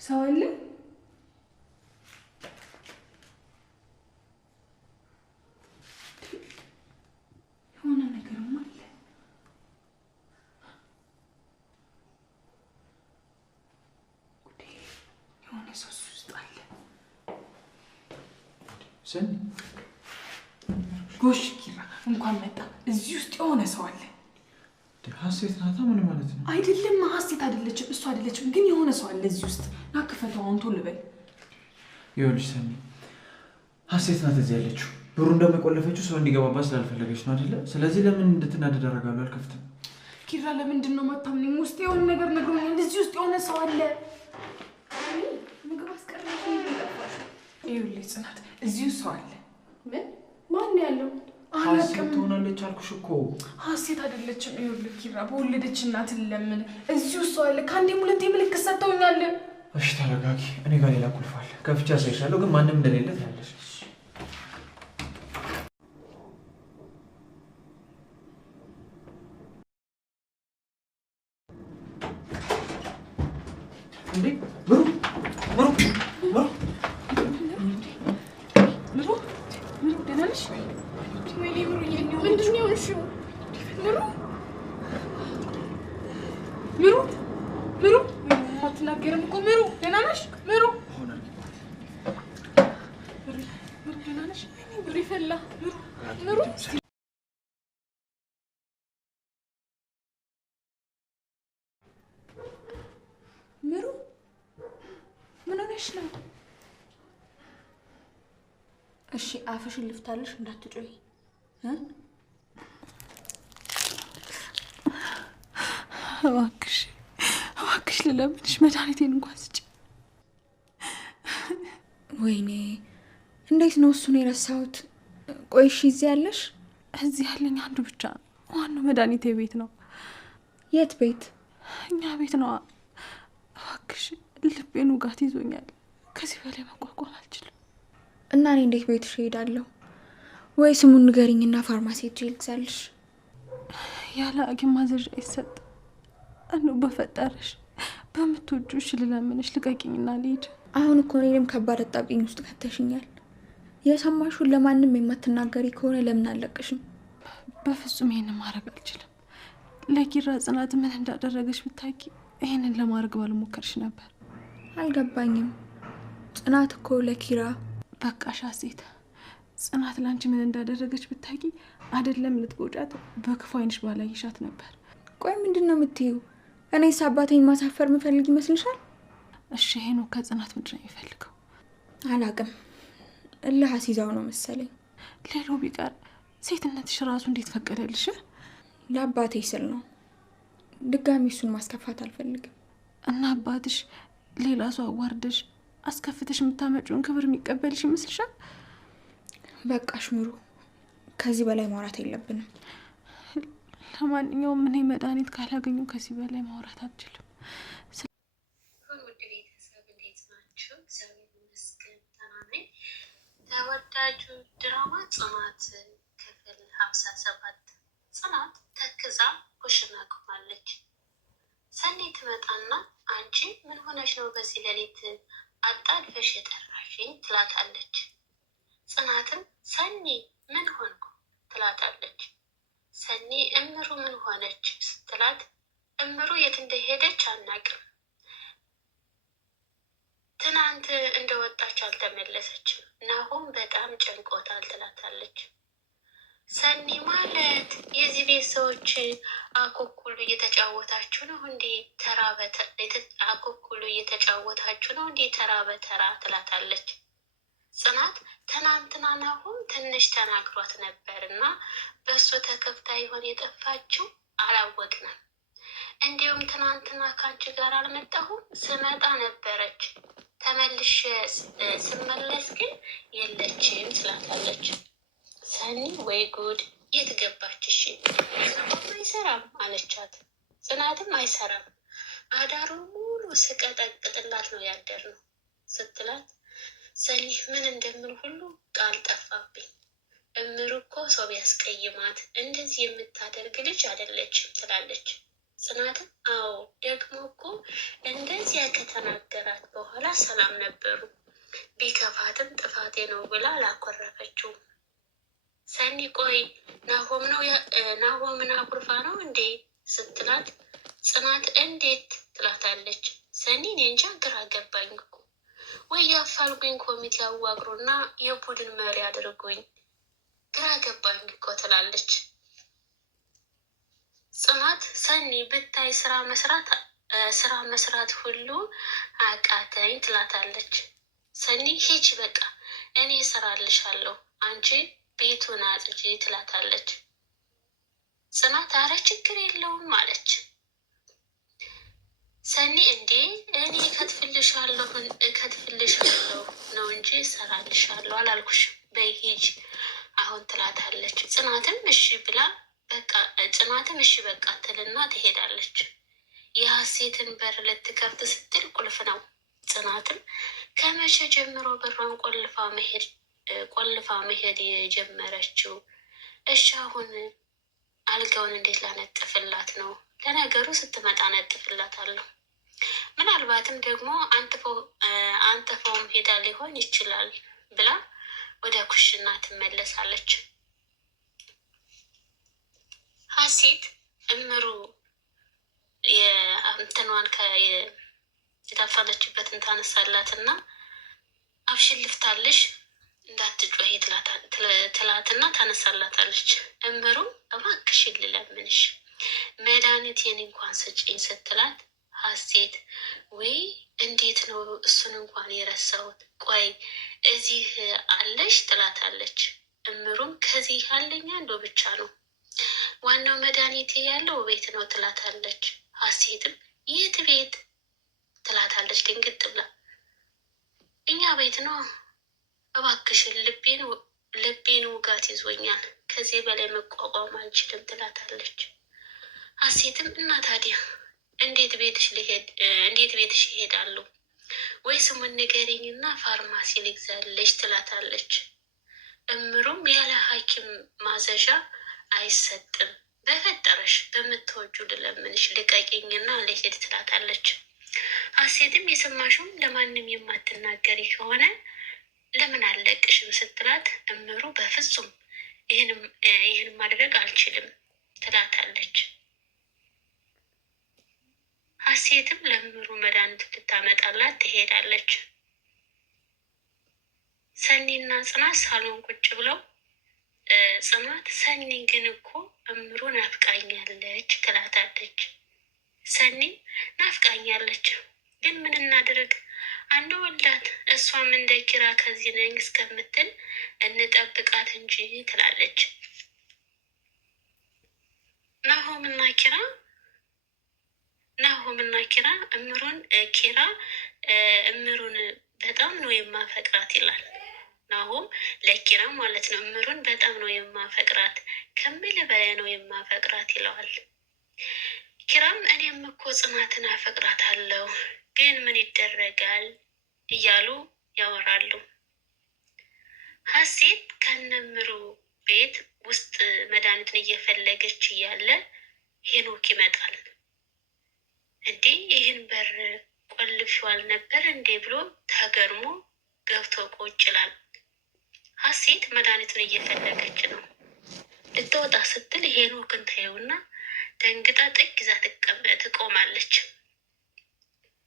ሰዋለ የሆነ ነገርም አለ። ጉዴ የሆነ ሰው ውስጥ አለ። ሰኒ ጎሽ ኪራ እንኳን መጣ። እዚህ ውስጥ የሆነ ሰው አለ። ሀሴት ናታ? ምን ማለት ነው? አይደለም ሀሴት አይደለችም፣ እሱ አይደለችም፣ ግን የሆነ ሰው አለ እዚህ ውስጥ። ና ክፈተው አሁን ቶሎ በል። ይኸውልሽ ሰኒ ሀሴት ናት እዚህ ያለችው። ብሩ እንደቆለፈችው ሰው እንዲገባባት ስላልፈለገች ነው አይደለ? ስለዚህ ለምን እንድትናደድ አደርጋለሁ? አልከፍትም። ኪራ ለምንድን ነው የማታምነኝ? ውስጥ የሆነ ነገር ነግሮኛል። እዚህ ውስጥ የሆነ ሰው አለ። ምግብ አስቀርሽ ይጠፋሽ። ይኸውልሽ ጽናት እዚህ ውስጥ ሰው አለ። ምን? ማን ያለው? ሀሴት ትሆናለች አልኩሽ እኮ። ሀሴት አይደለችም። ይኸውልህ ኪራ በወለደች እናት ለምን እዚህ ውስጥ ሰው አለ። ከአንዴም ሁለቴ ምልክት ሰጥተውኛል። እሺ ተረጋጊ። እኔ ጋር ሌላ ቁልፍ አለ። ከፍቼ አሳይሻለሁ፣ ግን ማንም እንደሌለ ታያለሽ። እንዴ ብሩ ብሩ ብሩ ምሩ ደህና ነሽ? ወይኔ ምሩዬ፣ ምንድን ነው የሆንሽው? ምሩ ምሩ ምሩ አትናገርም እኮ ምሩ። ደህና ነሽ ምሩ? ምሩ ደህና ነሽ? ምሩ ይፈላ። ምሩ ምሩ ምን ሆነሽ ነው? እሺ አፍሽን ልፍታለሽ፣ እንዳትጮይ እባክሽ እባክሽ ልለምንሽ መድኃኒቴን እንኳን ስጪ። ወይኔ እንዴት ነው እሱን የረሳሁት? ቆይ እሺ እዚህ ያለሽ? እዚህ ያለኝ አንዱ ብቻ ነው። ዋናው መድኃኒቴ ቤት ነው። የት ቤት? እኛ ቤት ነዋ። እባክሽ ልቤን ውጋት ይዞኛል። ከዚህ በላይ መቋቋም አልችልም። እና እኔ እንዴት ቤትሽ እሄዳለሁ? ወይ ስሙን ንገሪኝና ፋርማሲ ሄጄ ልግዛልሽ። ያለ ሐኪም ማዘዣ አይሰጥ። እንደው በፈጠረሽ በምትወጂው እሺ ልለምንሽ፣ ልቀቂኝና ልሂድ። አሁን እኮ እኔንም ከባድ አጣብቂኝ ውስጥ ከተሽኛል። የሰማሽውን ለማንም የማትናገሪ ከሆነ ለምን አለቅሽም? በፍጹም ይሄንን ማድረግ አልችልም። ለኪራ ጽናት ምን እንዳደረገች ብታውቂ ይሄንን ለማድረግ ባልሞከርሽ ነበር። አልገባኝም። ጽናት እኮ ለኪራ በቃሽ ሀሴት፣ ጽናት ላንቺ ምን እንዳደረገች ብታውቂ አይደለም ልትጎጫት በክፉ ዓይንሽ ባላየሻት ነበር። ቆይ ምንድን ነው የምትይው? እኔስ አባቴን ማሳፈር ምፈልግ ይመስልሻል? እሺ ሄኖክ ከጽናት ምንድን ነው የሚፈልገው? አላቅም። እልህ አስይዛው ነው መሰለኝ። ሌላው ቢቀር ሴትነትሽ ራሱ እንዴት ፈቀደልሽ? ለአባቴ ስል ነው። ድጋሚ እሱን ማስከፋት አልፈልግም። እና አባትሽ ሌላ ሰው አዋርደሽ አስከፍተሽ የምታመጪውን ክብር የሚቀበልሽ ይመስልሻል? በቃሽ ምሩ፣ ከዚህ በላይ ማውራት የለብንም። ለማንኛውም እኔ መድኃኒት ካላገኙ ከዚህ በላይ ማውራት አልችልም። ውድ ቤተሰብ እንዴት ናችሁ? እግዚአብሔር ይመስገን ደህና ነኝ። ተወዳጁ ድራማ ጽናት ክፍል 57። ጽናት ተክዛ ኩሽና ቆማለች። ሰኒ ትመጣና አንቺ ምን ሆነሽ ነው በዚህ ሌሊት አጣድፈሽ የጠራሽኝ? ትላታለች። ጽናትም ሰኒ ምን ሆንኩ? ትላታለች። ሰኒ እምሩ ምን ሆነች ስትላት እምሩ የት እንደሄደች አናቅም፣ ትናንት እንደወጣች አልተመለሰችም፣ ናሆም በጣም ጨንቆታል ትላታለች። ሰኒ ማለት የዚህ ቤት ሰዎች አኮኩሉ እየተጫወታችሁ ነው እንዴ? አኮኩሉ እየተጫወታችሁ ነው እንዴ ተራ በተራ ትላታለች። ጽናት ትናንትና ናሆም ትንሽ ተናግሯት ነበር እና በእሱ ተከፍታ ይሆን የጠፋችው? አላወቅንም። እንዲሁም ትናንትና ከአንቺ ጋር አልመጣሁም፣ ስመጣ ነበረች፣ ተመልሼ ስመለስ ግን የለችም ትላታለች። ሰኒ ወይ ጉድ የት ገባች? እሺ ስራም አይሰራም አለቻት። ጽናትም አይሰራም አዳሩ ሙሉ ስቀጠቅጥላት ነው ያደርነው ስትላት ሰኒ ምን እንደምን ሁሉ ቃል ጠፋብኝ። እምሩ እኮ ሰው ቢያስቀይማት እንደዚህ የምታደርግ ልጅ አይደለችም ትላለች። ጽናትም አዎ ደግሞ እኮ እንደዚያ ከተናገራት በኋላ ሰላም ነበሩ። ቢከፋትም ጥፋቴ ነው ብላ አላኮረፈችው። ሰኒ ቆይ ናሆምን አኩርፋ ነው እንዴ ስትላት ጽናት እንዴት ትላታለች። ሰኒ እኔ እንጃ ግራ ገባኝ እኮ ወይ የአፋልጉኝ ኮሚቴ አዋቅሮና የቡድን መሪ አድርጎኝ ግራ ገባኝ እኮ ትላለች። ጽናት ሰኒ ብታይ ስራ መስራት ሁሉ አቃተኝ ትላታለች። ሰኒ ሂጂ በቃ እኔ እሰራልሻለሁ አንቺ ቤቱን አጽጂ ትላታለች። ጽናት አረ ችግር የለውም አለች። ሰኒ እንዴ እኔ እከትፍልሻለሁ ነው እንጂ እሰራልሻለሁ አላልኩሽም፣ በይ ሂጂ አሁን ትላታለች። ጽናትም እሺ በቃ ትልና ትሄዳለች። የሀሴትን በር ልትከፍት ስትል ቁልፍ ነው። ጽናትም ከመቼ ጀምሮ በሯን ቆልፋ መሄድ የጀመረችው? እሺ አሁን አልጋውን እንዴት ላነጥፍላት ነው? ለነገሩ ስትመጣ ነጥፍላታለሁ። ምናልባትም ደግሞ አንተፈውም ሄዳ ሊሆን ይችላል ብላ ወደ ኩሽና ትመለሳለች። ሀሴት እምሩ የእንትኗን የታፈነችበትን ታነሳላት እና አብሽን ልፍታለሽ እንዳትጮሄ ትላትና ታነሳላታለች። እምሩም እባክሽን ልለምንሽ መድኃኒቴን እንኳን ስጪኝ ስትላት ሀሴት ወይ እንዴት ነው እሱን እንኳን የረሳሁት? ቆይ እዚህ አለሽ ትላታለች። እምሩም ከዚህ ያለኝ አንዱ ብቻ ነው፣ ዋናው መድኃኒቴ ያለው ቤት ነው ትላታለች። ሀሴትም የት ቤት ትላታለች ድንግጥ ብላ። እኛ ቤት ነው እባክሽን ልቤን ውጋት ይዞኛል፣ ከዚህ በላይ መቋቋም አልችልም ትላታለች። ሀሴትም እና ታዲያ እንዴት ቤትሽ ይሄዳሉ? ወይ ስሙን ንገሪኝና ፋርማሲ ልግዛለች ትላታለች። እምሩም ያለ ሐኪም ማዘዣ አይሰጥም፣ በፈጠረሽ በምትወጁ ልለምንሽ ልቀቂኝና ልሄድ ትላታለች። ሀሴትም የሰማሽውን ለማንም የማትናገሪ ከሆነ ለምን አልለቅሽም ስትላት እምሩ በፍጹም ይህን ማድረግ አልችልም ትላታለች። ሀሴትም ለእምሩ መድኃኒት ልታመጣላት ትሄዳለች። ሰኒና ጽናት ሳሎን ቁጭ ብለው ጽናት ሰኒ ግን እኮ እምሩ ናፍቃኛለች ትላታለች። ሰኒም ናፍቃኛለች ግን ምን እናድርግ አንድ ወልዳት እሷም እንደ ኪራ ከዚህ ነኝ እስከምትል እንጠብቃት እንጂ ትላለች። ናሆምና ኪራ እምሩን በጣም ነው የማፈቅራት ይላል። ናሆም ለኪራ ማለት ነው። እምሩን በጣም ነው የማፈቅራት ከምል በላይ ነው የማፈቅራት ይለዋል። ኪራም እኔም እኮ ጽናትን አፈቅራት አለው ግን ምን ይደረጋል እያሉ ያወራሉ። ሀሴት ከነምሩ ቤት ውስጥ መድኃኒትን እየፈለገች እያለ ሄኖክ ይመጣል። እንዴ ይህን በር ቆልፌዋል ነበር እንዴ ብሎ ተገርሞ ገብቶ ቁጭ ይላል። ሀሴት መድኃኒቱን እየፈለገች ነው። ልትወጣ ስትል ሄኖክን ታየውና ደንግጣ ጥግ ይዛ ትቆማለች።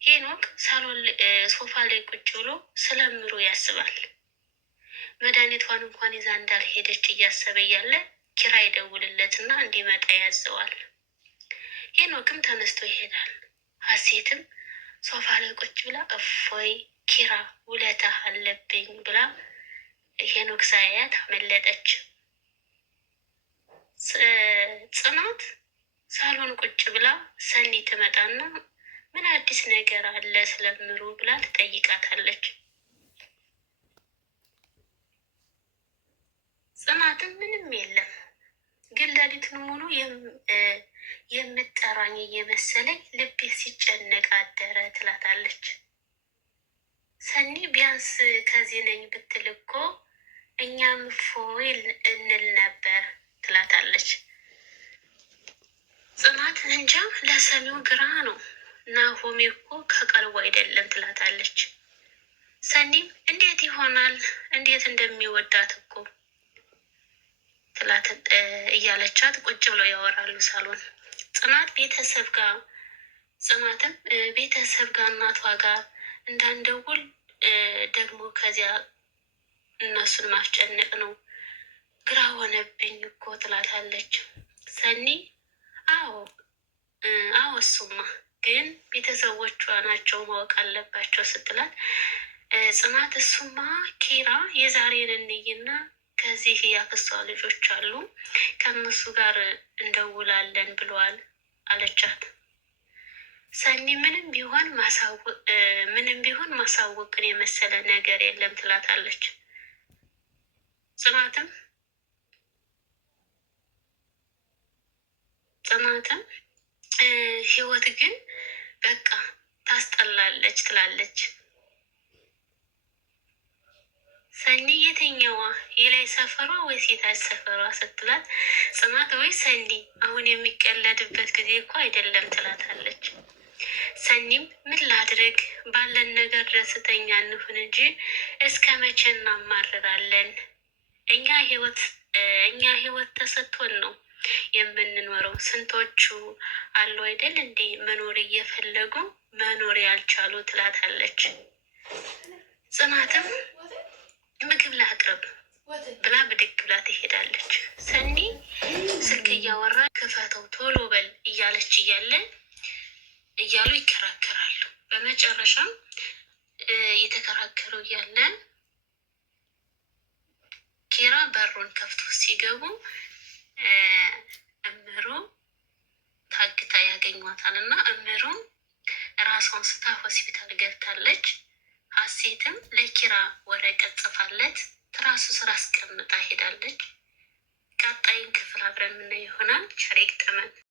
ሄኖክ ሳሎን ሶፋ ላይ ቁጭ ብሎ ስለ እምሩ ያስባል። መድኃኒቷን እንኳን ይዛ እንዳልሄደች እያሰበ እያለ ኪራ ይደውልለትና እንዲመጣ ያዘዋል። ሄኖክም ተነስቶ ይሄዳል። ሀሴትም ሶፋ ላይ ቁጭ ብላ እፎይ ኪራ ውለታ አለብኝ ብላ ሄኖክ ሳያት አመለጠች። ጽናት ሳሎን ቁጭ ብላ ሰኒ ትመጣና ምን አዲስ ነገር አለ ስለምሩ ብላ ትጠይቃታለች። ጽናትም ምንም የለም ግን ሌሊቱን ሙሉ የምጠራኝ እየመሰለኝ ልቤ ሲጨነቅ አደረ ትላታለች። ሰኒ ቢያንስ ከዚህ ነኝ ብትል እኮ እኛም እፎይ እንል ነበር ትላታለች። ጽናት እንጃ ለሰሚው ግራ ነው። ናሆሜ እኮ ከቀልቡ አይደለም ትላታለች። ሰኒም እንዴት ይሆናል እንዴት እንደሚወዳት እኮ ትላት እያለቻት ቁጭ ብለው ያወራሉ ሳሎን። ጽናትም ቤተሰብ ጋር እናቷ ጋር እንዳንደውል ደግሞ ከዚያ እነሱን ማስጨነቅ ነው ግራ ሆነብኝ እኮ ትላታለች። ሰኒ አዎ እሱማ ግን ቤተሰቦቿ ናቸው ማወቅ አለባቸው ስትላት ጽናት እሱማ ኪራ የዛሬን እንይና ከዚህ ያክስቷ ልጆች አሉ ከእነሱ ጋር እንደውላለን ብለዋል አለቻት። ሰኒ ምንም ቢሆን ማሳወቅን የመሰለ ነገር የለም ትላታለች። ጽናትም ህይወት ግን በቃ ታስጠላለች ትላለች። ሰኒ የትኛዋ የላይ ሰፈሯ ወይስ የታች ሰፈሯ ስትላት ጽናት ወይ ሰኒ አሁን የሚቀለድበት ጊዜ እኮ አይደለም ትላታለች። ሰኒም ምን ላድርግ ባለን ነገር ደስተኛ እንሁን እንጂ እስከ መቼ እናማርራለን? እኛ ህይወት ተሰጥቶን ነው የምንኖረው። ስንቶቹ አሉ አይደል እንዴ መኖር እየፈለጉ መኖር ያልቻሉ ትላታለች። ጽናትም ምግብ ላቅርብ ብላ ብድግ ብላ ትሄዳለች። ሰኒ ስልክ እያወራ ክፈተው ቶሎ በል እያለች እያሉ ይከራከራሉ። በመጨረሻም እየተከራከሩ እያለ ኪራ በሩን ከፍቶ ሲገቡ እምሩ ታግታ ያገኟታል እና እምሩ ራሷን ስታ ሆስፒታል ገብታለች። ሀሴትም ለኪራ ወረቀት ጽፋለት ትራሱ ስራ አስቀምጣ ሄዳለች። ቀጣይን ክፍል አብረን የምናየው ይሆናል። ቸር ይግጠመን።